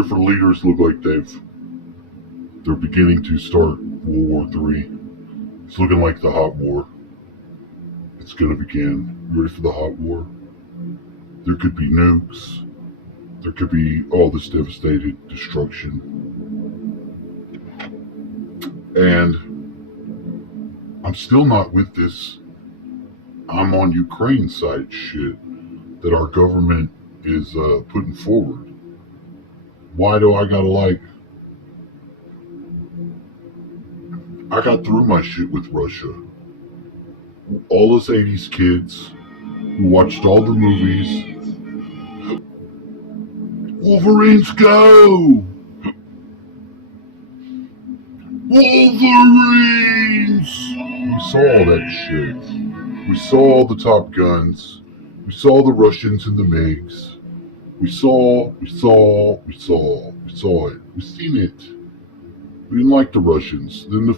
different leaders look like they're beginning to start World War III. It's looking like the hot war. It's gonna begin. You ready for the hot war? There could be nukes. There could be all this devastated destruction. And I'm still not with this I'm on Ukraine side shit that our government is putting forward. Why do I gotta I got through my shit with Russia. All us 80s kids who watched all the movies. Wolverines go! Wolverines! We saw all that shit. We saw all the Top Guns. We saw the Russians and the MiGs. We saw it. We've seen it. We didn't like the Russians. Then the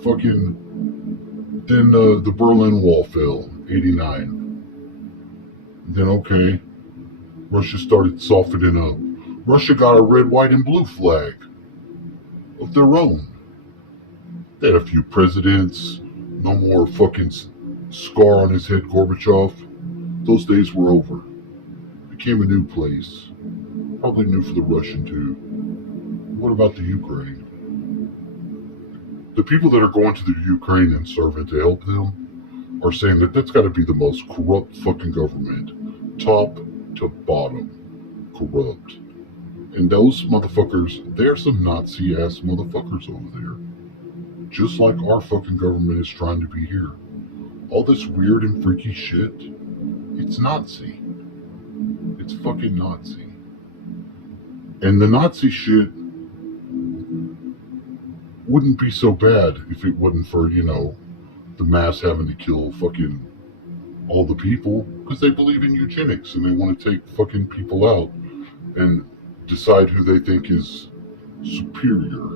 Berlin Wall fell, 89. Then okay, Russia started softening up. Russia got a red, white, and blue flag of their own. They had a few presidents. No more fucking scar on his head, Gorbachev. Those days were over. Became a new place. Probably new for the Russian too. What about the Ukraine? The people that are going to the Ukraine and serving to help them are saying that that's got to be the most corrupt fucking government. Top to bottom. Corrupt. And those motherfuckers, they're some Nazi ass motherfuckers over there. Just like our fucking government is trying to be here. All this weird and freaky shit, it's Nazi. It's fucking Nazi. And the Nazi shit wouldn't be so bad if it wasn't for, the mass having to kill fucking all the people because they believe in eugenics and they want to take fucking people out and decide who they think is superior.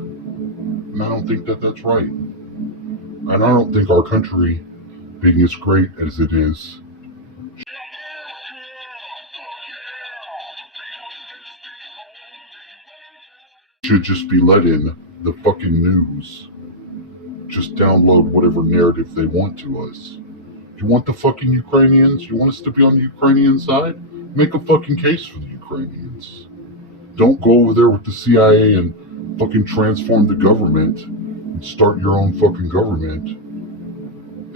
And I don't think that that's right. And I don't think our country, being as great as it is, should just be let in the fucking news. Just download whatever narrative they want to us. You want the fucking Ukrainians? You want us to be on the Ukrainian side? Make a fucking case for the Ukrainians. Don't go over there with the CIA and fucking transform the government and start your own fucking government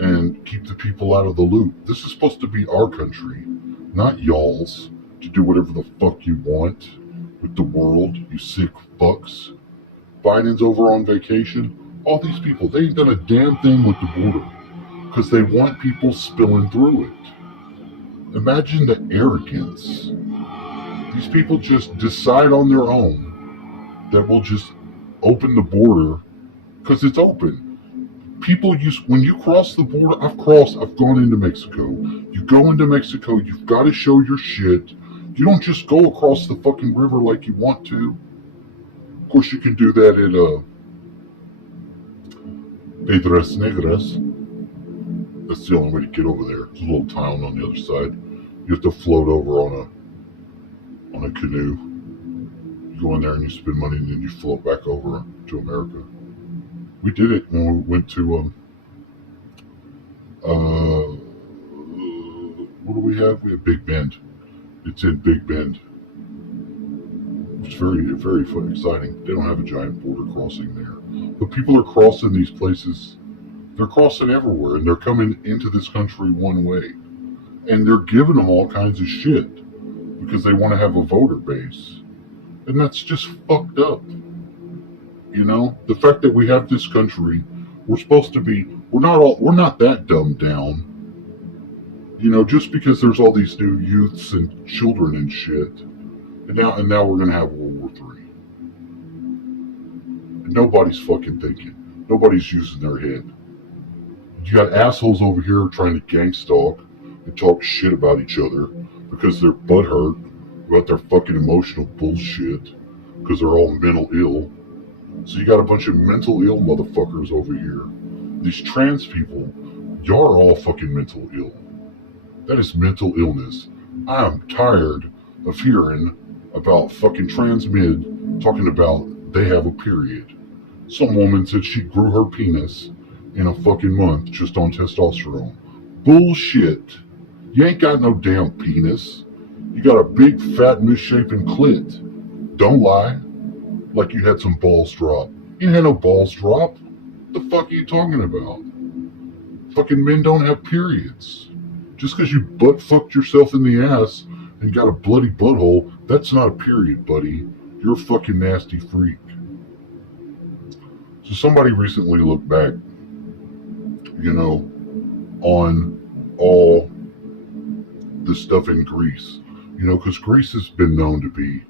and keep the people out of the loop. This is supposed to be our country, not y'all's, to do whatever the fuck you want with the world, you sick fucks. Biden's over on vacation. All these people, they ain't done a damn thing with the border because they want people spilling through it. Imagine the arrogance. These people just decide on their own that we'll just open the border because it's open. People when you cross the border, I've gone into Mexico. You go into Mexico, you've got to show your shit. You don't just go across the fucking river like you want to. Of course, you can do that at Piedras Negras. That's the only way to get over there. There's a little town on the other side. You have to float over on a canoe. You go in there and you spend money, and then you float back over to America. We did it when we went to what do we have? We have Big Bend. It's in Big Bend. It's very, very fun, exciting. They don't have a giant border crossing there. But people are crossing these places. They're crossing everywhere, and they're coming into this country one way. And they're giving them all kinds of shit because they want to have a voter base. And that's just fucked up. The fact that we have this country, we're not that dumbed down. Just because there's all these new youths and children and shit. And now we're gonna have World War III. And nobody's fucking thinking. Nobody's using their head. You got assholes over here trying to gang stalk and talk shit about each other because they're butthurt about their fucking emotional bullshit because they're all mental ill. So you got a bunch of mental ill motherfuckers over here. These trans people, y'all are all fucking mental ill. That is mental illness. I am tired of hearing about fucking trans men talking about they have a period. Some woman said she grew her penis in a fucking month just on testosterone. Bullshit. You ain't got no damn penis. You got a big, fat, misshapen clit. Don't lie. Like you had some balls drop. You ain't had no balls drop. The fuck are you talking about? Fucking men don't have periods. Just because you butt fucked yourself in the ass and got a bloody butthole, that's not a period, buddy. You're a fucking nasty freak. So somebody recently looked back, on all the stuff in Greece. Because Greece has been known to be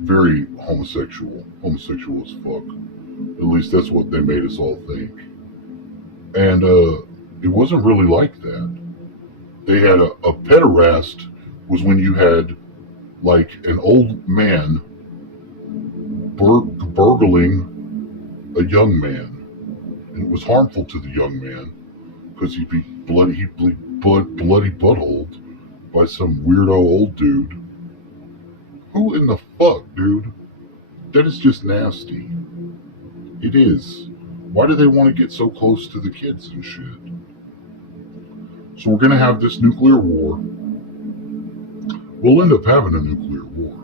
very homosexual as fuck. At least that's what they made us all think. And it wasn't really like that. They had a pederast was when you had like an old man burgling a young man, and it was harmful to the young man because he'd bleed bloody buttholed by some weirdo old dude. Who in the fuck, dude? That is just nasty. It is. Why do they want to get so close to the kids and shit? So we're going to have this nuclear war. We'll end up having a nuclear war.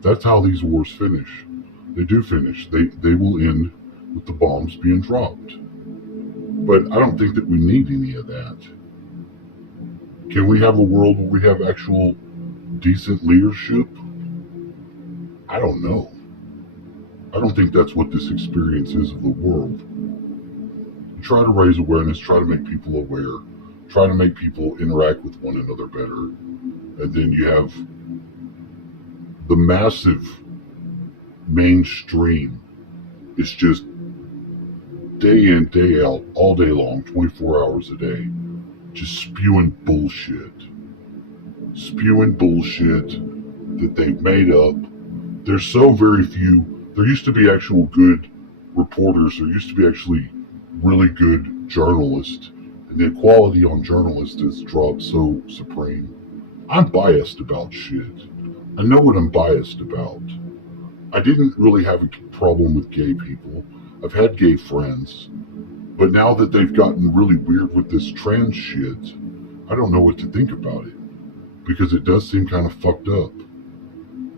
That's how these wars finish. They do finish. They will end with the bombs being dropped. But I don't think that we need any of that. Can we have a world where we have actual decent leadership? I don't know. I don't think that's what this experience is of the world. You try to raise awareness, try to make people aware, try to make people interact with one another better, and then you have the massive mainstream. It's just day in, day out, all day long, 24 hours a day, just spewing bullshit that they've made up. There's so very few. There used to be actual good reporters. There used to be actually really good journalists. And the quality on journalists has dropped so supreme. I'm biased about shit. I know what I'm biased about. I didn't really have a problem with gay people. I've had gay friends. But now that they've gotten really weird with this trans shit, I don't know what to think about it. Because it does seem kind of fucked up.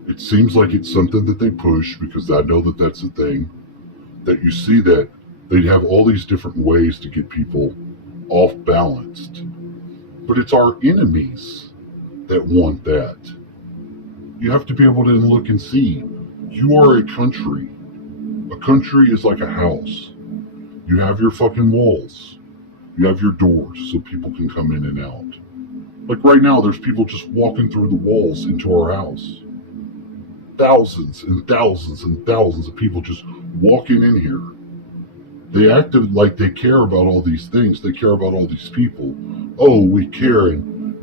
It seems like it's something that they push because I know that that's a thing. That you see that they'd have all these different ways to get people off balanced. But it's our enemies that want that. You have to be able to look and see. You are a country. A country is like a house. You have your fucking walls. You have your doors so people can come in and out. Like right now, there's people just walking through the walls into our house. Thousands and thousands and thousands of people just walking in here. They acted like they care about all these things. They care about all these people. Oh, we care, and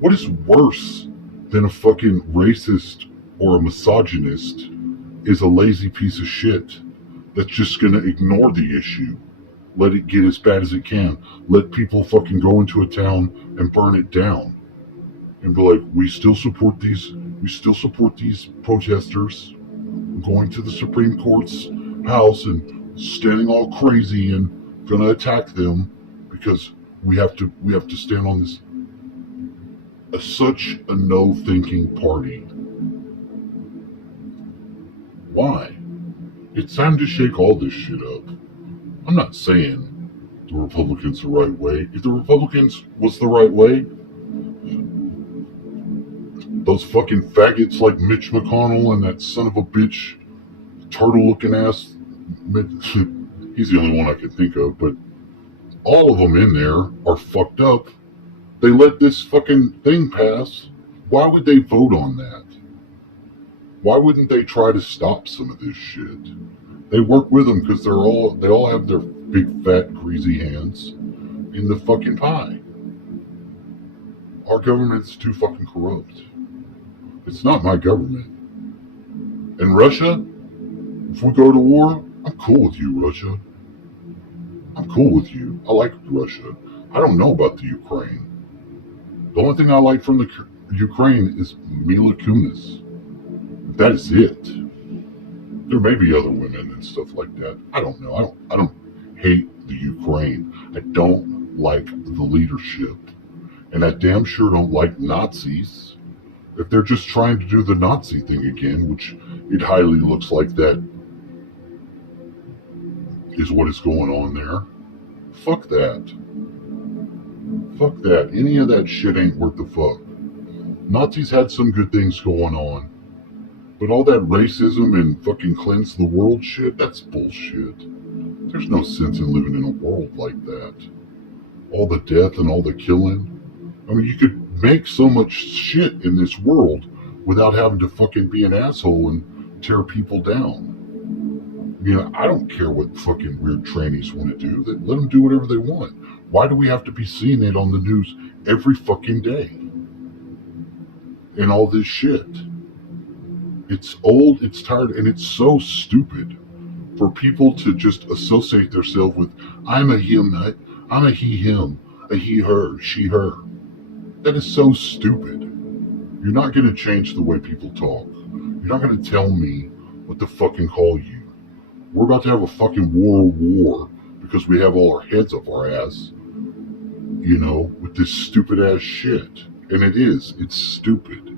what is worse than a fucking racist or a misogynist is a lazy piece of shit that's just gonna ignore the issue. Let it get as bad as it can. Let people fucking go into a town and burn it down. And be like, we still support these protesters going to the Supreme Court's house and standing all crazy and gonna attack them because we have to stand on this. Such a no-thinking party. Why? It's time to shake all this shit up. I'm not saying the Republicans the right way. If the Republicans was the right way, those fucking faggots like Mitch McConnell and that son of a bitch, turtle-looking ass, he's the only one I can think of, but all of them in there are fucked up. They let this fucking thing pass. Why would they vote on that? Why wouldn't they try to stop some of this shit? They work with them because they all have their big fat greasy hands in the fucking pie. Our government's too fucking corrupt. It's not my government. And Russia, if we go to war, I'm cool with you, Russia. I'm cool with you. I like Russia. I don't know about the Ukraine. The only thing I like from Ukraine is Mila Kunis. That is it. There may be other women and stuff like that. I don't know. I don't hate the Ukraine. I don't like the leadership. And I damn sure don't like Nazis. If they're just trying to do the Nazi thing again, which it highly looks like that is what is going on there, fuck that. Fuck that. Any of that shit ain't worth the fuck. Nazis had some good things going on. But all that racism and fucking cleanse the world shit, that's bullshit. There's no sense in living in a world like that. All the death and all the killing. I mean, you could make so much shit in this world without having to fucking be an asshole and tear people down. You know, I don't care what fucking weird trannies want to do. Let them do whatever they want. Why do we have to be seeing it on the news every fucking day? And all this shit. It's old, it's tired, and it's so stupid for people to just associate themselves with, I'm a him, I'm a he, him, a he, her, she, her. That is so stupid. You're not going to change the way people talk. You're not going to tell me what to fucking call you. We're about to have a fucking war because we have all our heads up our ass, you know, with this stupid ass shit. And it is. It's stupid.